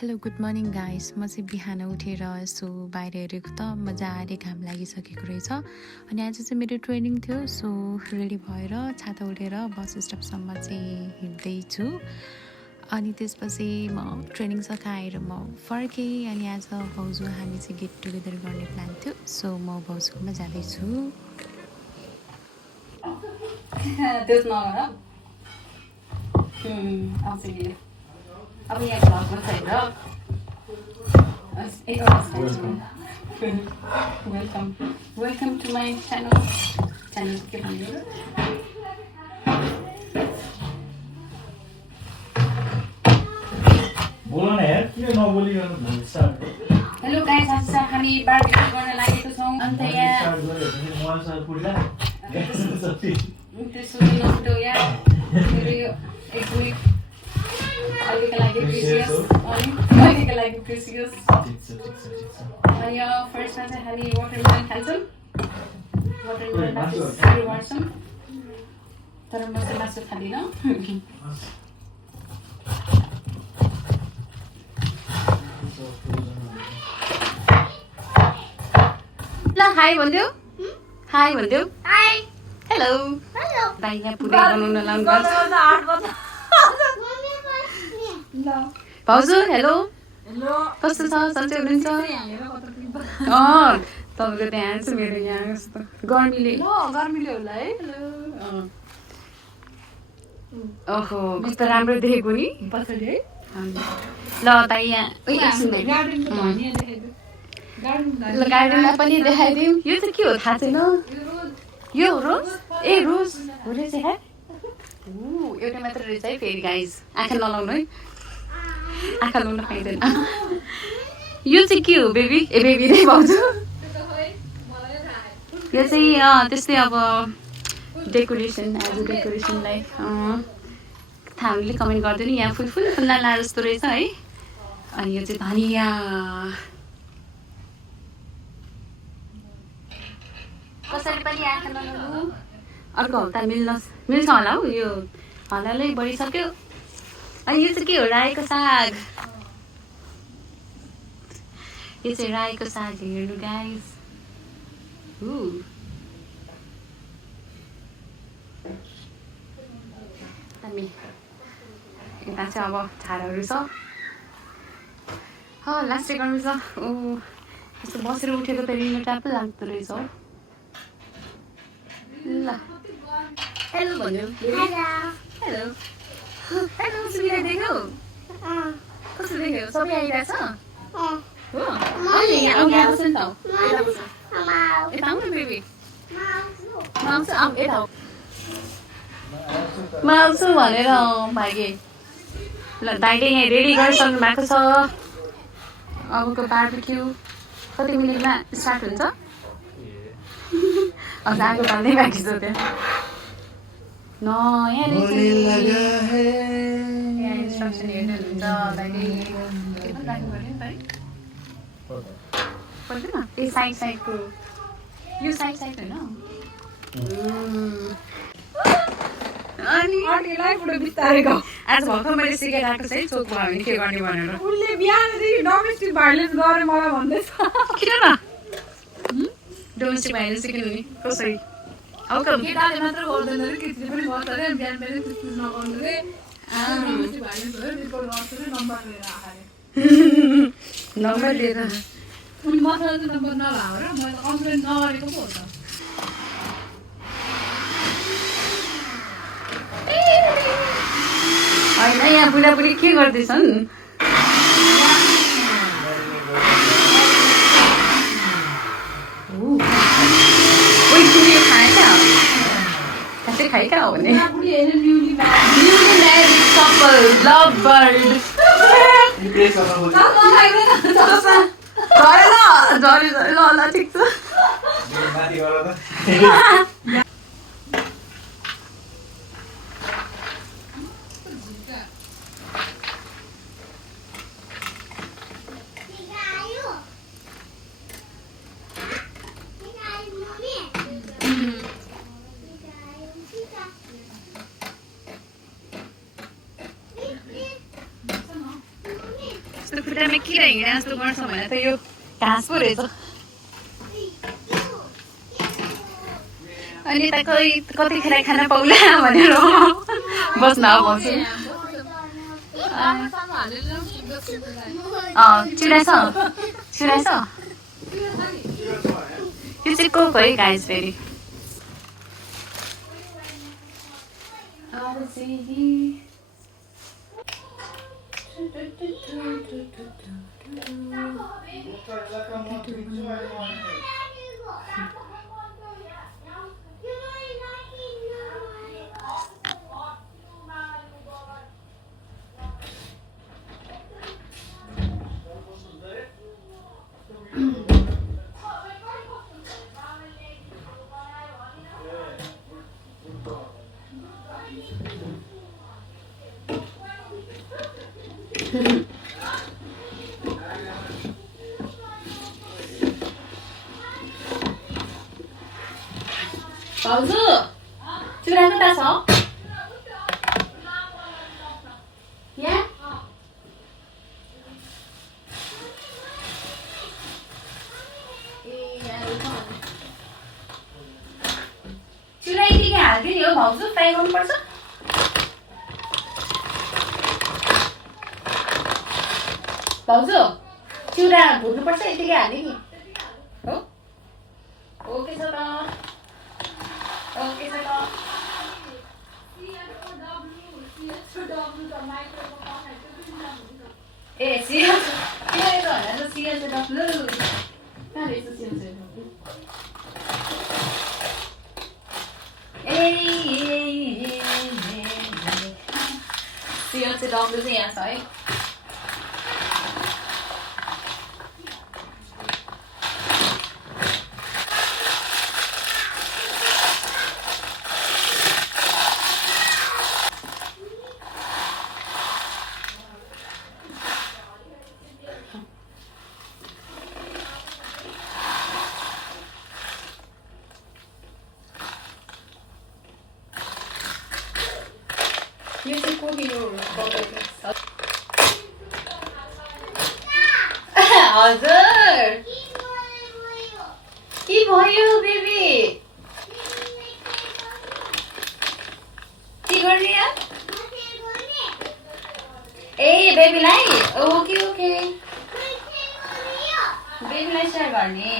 Hello good morning guys. म चाहिँ बिहान उठेर यसो बाहिर हेरेको त मजाले घाम लागिसकेको रहेछ। अनि आज चाहिँ मेरो ट्रेनिङ थियो, सो रेडी भएर छाता उठेर बस स्टपसम्म चाहिँ हिँड्दैछु। अनि त्यसपछि म ट्रेनिङ सकाएर म फर्केँ। अनि आज भाउजू हामी चाहिँ गेट टुगेदर गर्ने प्लान थियो, सो म भाउजूकोमा जाँदैछु। अब यहाँ घरमा छैन। वेलकम टु माई च्यानल के भन्नु हेलो गाइस, आज हामी बार्बिक्यू गर्न लागेको छौँ। अन्त यहाँ त्यसो नफुटो यहाँ मेरो यो एकदमै अहिलेको लागि प्रिसियस अनि यो फर्स्टमा चाहिँ हामी वाटरमेलन खान्छौँ। वाटरमेलन सुरु गर्छौँ, तर म चाहिँ मासु खाँदिनँ। ल हाई भनिदेऊ, हाई भनिदेऊ। High, hello hello. भाइ यहाँ पुरै बनाउन लाउनु पर्छ। भाउजू हेलो हेलो, कस्तो छ? सन्चै हुनुहुन्छ? तपाईँको त्यहाँ छ, मेरो यहाँ कस्तो गर्मीले होला है। ओहो, कस्तो राम्रो देखेको नि पछाडि है। ल त यहाँ गार्डनलाई पनि देखाइदिउँ। यो चाहिँ के हो थाहा छैन। यो रोज रोज हो रहेछ है। एउटा मात्र रहेछ है। फेरि गाइस आँखा नलाउनु है, आँखा लाउनु पाइँदैन। यो चाहिँ के हो बेबी? बेबी नै भाउजू। यो चाहिँ त्यस्तै अब डेकोरेसन, एज अ डेकोरेसनलाई हामीले कमेन्ट गरिदिनु। यहाँ फुल्ला जस्तो रहेछ है। अनि यो चाहिँ धनिया। कसरी पनि आँखा नलाउनु। अर्को हप्ता मिल्छ होला हौ। यो हल्लालै बढिसक्यो। अनि यो चाहिँ के हो? रायोको साग। यो चाहिँ रायोको साग हेर्नु गाइस। हामी यता चाहिँ अब झारहरू छ, लास्टै गर्नु छ। यस्तो बसेर उठेको त रिङ्गो ट्याप लाग्दो रहेछ हौ। ल हेलो भन्यो। हेलो हेलो, सुविधा देख्यौ? कस्तो देख्यौ? सबै आइरहेछ हो। अहिले यहाँ आउँछ नि त। यता आउनु बेबी। म आउँछु भनेर भागे। ल दाइले यहाँ रेडी गरिसक्नु भएको छ। अबको बार्बिक्यू कति मिनटमा स्टार्ट हुन्छ? आगो बाल्दै बाँकी छ त्यहाँ। यहाँ इन्स्ट्रक्सन हेर्नुहुन्छ दाइले। के पनि राख्नु पर्यो नि त है। पर्दैन त्यही साइडको। यो साइड होइन। अनि आज भर्खर मैले सिकाइरहेको छ है चोकमा भने के गर्ने भनेर। उसले बिहानदेखि डोमेस्टिक भाइलेन्स गरेर मलाई भन्दैछ। किन न डोमेस्टिक भाइलेन्स सिक्नु नि कसरी? केटाले मात्र गर्दैन रे, केटीले पनि गर्छ रे। बिहान बिहान त्यस्तो नगर्नु रे। डोमेस्टिक भाइलेन्स भयो, रिपोर्ट गर्छु रे। नम्बर लिएर आएर नम्बर लिएर उनी मसँग चाहिँ नम्बर नभएको र मैले कम्प्लेन नगरेको पो हो त। होइन यहाँ बुढाबुढी के गर्दैछन्? खाएका हो भने newly married couple love bird. ल ठिक छ। खुट्टामा किरा हिँडा जस्तो गर्छ भने त यो घाँस पो रहेछ अनि त कतिखेर खाना पाउला भनेर बस्न भन्छु चिराछ यो चाहिँ कोक है गाइस फेरि भाउजू चुरा कता छ यहाँ चुरा यतिकै हाल्थ्यो नि हो भाउजू फ्राई गर्नुपर्छ भाउजू चुरा भुट्नुपर्छ यतिकै हाल्ने नि हो ओके छ त ओके सर ए सिरियल के होला त सिरियल चाहिँ डब्लु कहाँ रहेछ सिरियल चाहिँ सिरियल चाहिँ डब्लु चाहिँ यहाँ छ है यो चाहिँ कोही हजुर के भयो बेबी के गर्ने ए बेबीलाई ओके ओके बेबीलाई सेयर गर्ने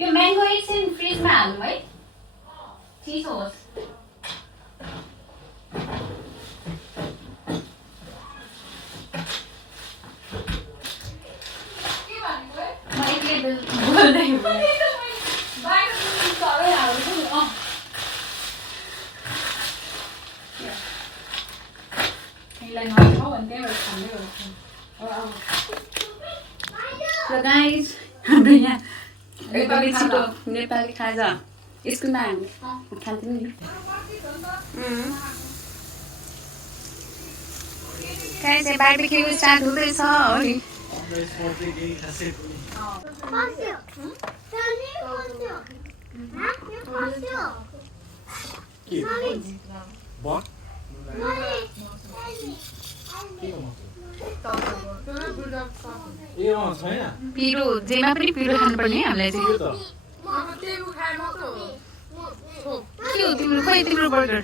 यो म्याङ्गो एकछिन फ्रिजमा हाल्नु है चिसो होस् म एक्लै बोल्दै So guys, हाम्रो यहाँ नेपाली छिटो नेपाली खाजा स्कुलमा हामी खान्थ्यौँ नि गाइस यहाँ बार्बिक्यू स्टार्ट हुँदैछ हो नि पिरो जेमा पनि पिरो खानुपर्ने हामीलाई चाहिँ के हो तिम्रो खोइ तिम्रो बर्गर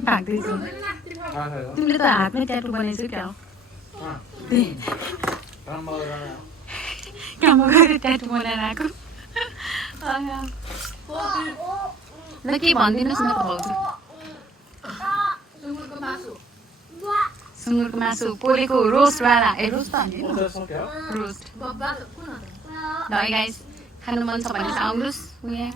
भाग्दैछ तिमीले त हातमै ट्याटु बनाइछौ क्या हो काममा गएर ट्याटु बनाएर आएको ल के भनिदिनुहोस् न त भाउजू सुँगुरको मासु पोलेको रोस्टवाला ए रोस्ट त हाल्दैन रोस्ट ल गाइस खानु मन छ भने चाहिँ आउनुहोस् यहाँ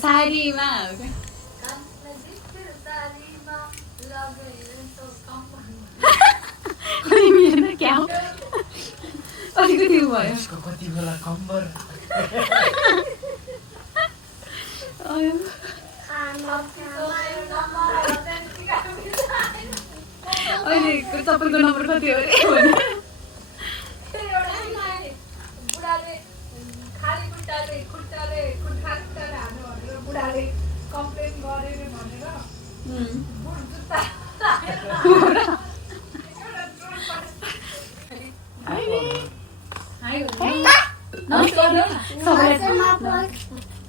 साडीमा क्या हो अलिकति भयो अहिले तपाईँको नम्बर कति हो अरे भने बुढाले खाली खुट्टाले हान्यो भनेर बुढाले कम्प्लेन गरे भनेर बुढ जुत्ता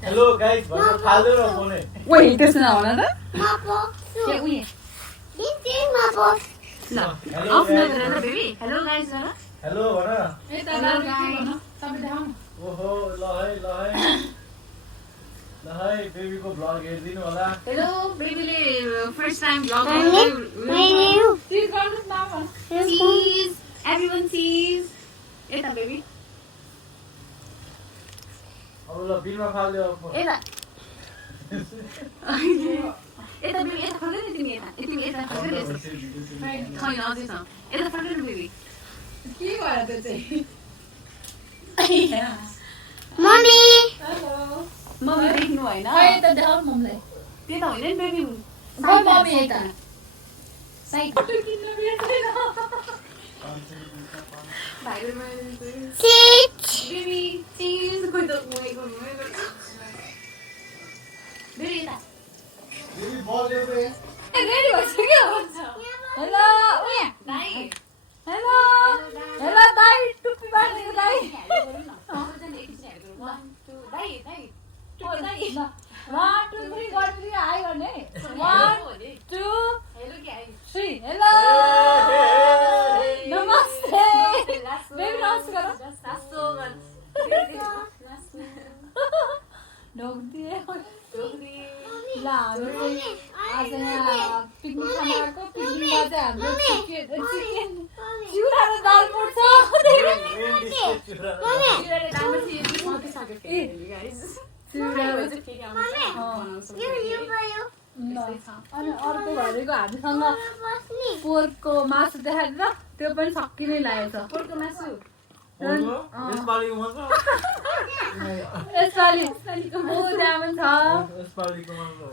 Hello guys, भन्न थाल्दै र फोन Wait, त्यसो नहुन त हेलो गाइस हेलो भन ओहो ल है बेबीको भ्लग हेर्दिनु होला हेलो बेबीले फर्स्ट टाइम भ्लग चीज एभ्रीवन चीज यता बेबी अब ल बिलमा फाल्दियो अब फोन यता बेबी यता फर्कै नि तिमी यता फर्कै छैन अझै छ यता फर्कै नि बेबी के भयो त्यो चाहिँ मम्मी देख्नु होइन खै त देखाउ मम्मीलाई त्यता होइन नि बेबी खै मम्मी यता साइड बेबी चीज कोही त बेबी यता बेबी बल ल्याउ रेडी भइसक्यो हेलो दाइ हेलो हेलो दाइ टुप्पी बाँधेको दाइ One, two, three, हाई गर्ने 1, 2, 3 हेलो नमस्ते बेबी नमस्ते गर ढोक्दिए ल हाम्रो आज यहाँ पिकनिक खान आएको पिकनिकमा चाहिँ हाम्रो चिकन चिउरा र दाल पर्छ अनि अर्को घरेको हामीसँग पोर्कको मासु देखाएर त्यो पनि सकिनै लागेको छ पोर्कको मासु यसपालिको मात्र यसपालि जामुन छ यसपालिको मात्र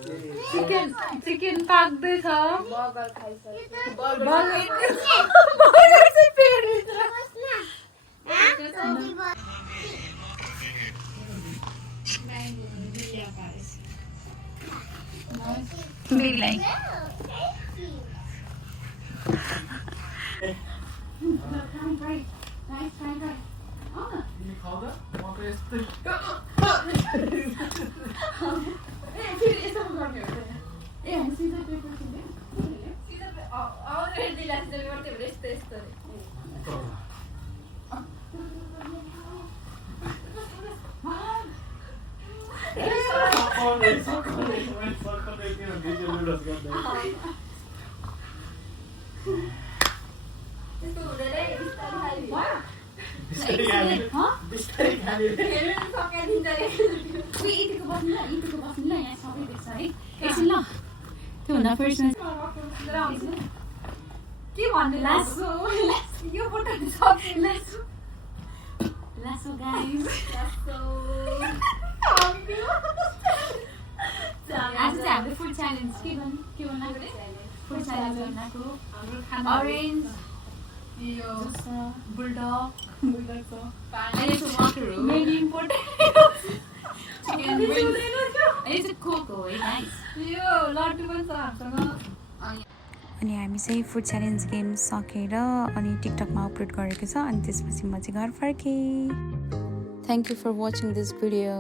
चिकन पाक्दैछ बेबीलाई तिमी खाउँदा म त यस्तै त्योभन्दा फर्स्ट के भन्ने लासो यो बोटल सक्छ लासो गाइस आज चाहिँ हाम्रो फुड च्यालेन्ज के भन्नु फुड च्यालेन्ज बनाएको अरेन्ज यो बुलडग बुलडग अहिले चाहिँ वाटर हो मेन इम्पोर्टेन्ट चिकन विङ्स अहिले चाहिँ कोक हो है गाइस यो लड्डु पनि छ हामीसँग अनि हामी चाहिँ फुड च्यालेन्ज गेम सकेर अनि टिकटकमा अपलोड गरेको छ अनि त्यसपछि म चाहिँ घर फर्केँ thank you for watching this video